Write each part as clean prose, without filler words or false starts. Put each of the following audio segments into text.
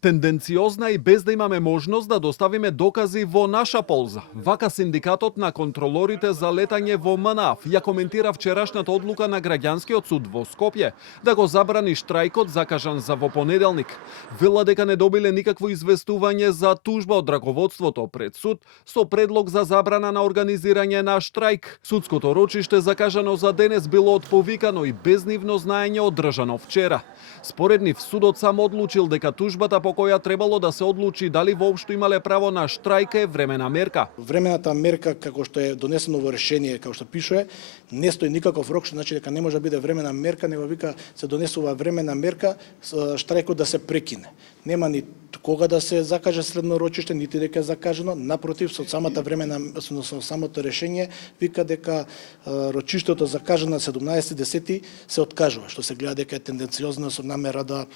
Тенденциозна и без да имаме можност да доставиме докази во наша полза. Вака синдикатот на контролорите за летање во МНАФ ја коментира вчерашната одлука на граѓанскиот суд во Скопје да го забрани штрајкот закажан за во понеделник. Вела дека не добиле никакво известување за тужба од раководството пред суд со предлог за забрана на организирање на штрајк. Судското рочиште закажано за денес било отповикано и без нивно знаење одржано вчера. Според нив судот сам одлучил дека тужбата по која требало да се одлучи дали воопшто имале право на штрајка е времена мерка. Времената мерка, како што е донесено во решение, како што пишува, не стои никаков рок, што значи дека не може да биде времена мерка, него вика се донесува времена мерка, штрајкот да се прекине. Нема ни кога да се закаже следно рочиште, нити дека е закажено, напротив, со самата времена, со самото решение, вика дека рочиштето закажано на 17.10 се откажува, што се гледа дека е тенденциозна со намера да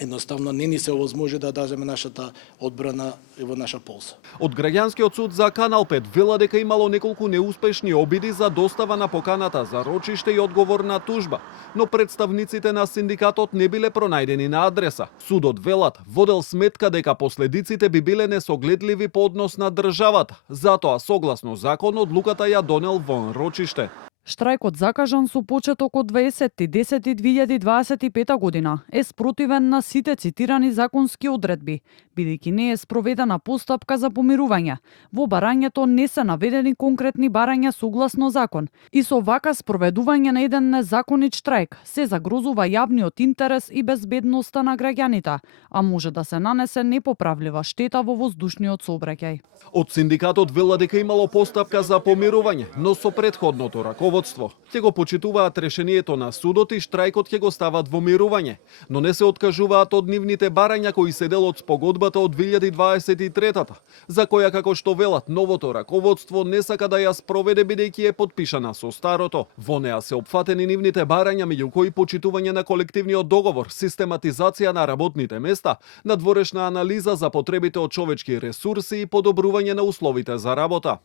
едноставно не ни се овозможи да дадеме нашата одбрана и во наша полза. Од граѓанскиот суд за Канал 5 вела дека имало неколку неуспешни обиди за достава на поканата за рочиште и одговор на тужба, но представниците на синдикатот не биле пронајдени на адреса. Судот велат водел сметка дека последиците би биле несогледливи по однос на државата, затоа согласно закон одлуката ја донел во рочиште. Штрајкот закажан со почеток од 20.10.2025 година е спротивен на сите цитирани законски одредби, бидејќи не е спроведена постапка за помирување. Во барањето не се наведени конкретни барања согласно закон и со вака спроведување на еден незаконит штрајк се загрозува јавниот интерес и безбедноста на граѓаните, а може да се нанесе непоправлива штета во воздушниот сообраќај. Од синдикатот вела дека имало постапка за помирување, но со претходното раководство ќе го почитуваат решението на судот и штрајкот ќе го стават во мирување, но не се откажуваат од нивните барања кои се дел од спогодбата од 2023-та, за која како што велат новото раководство не сака да ја спроведе бидејќи е подпишана со старото. Во неа се опфатени нивните барања, меѓу кои почитување на колективниот договор, систематизација на работните места, надворешна анализа за потребите од човечки ресурси и подобрување на условите за работа.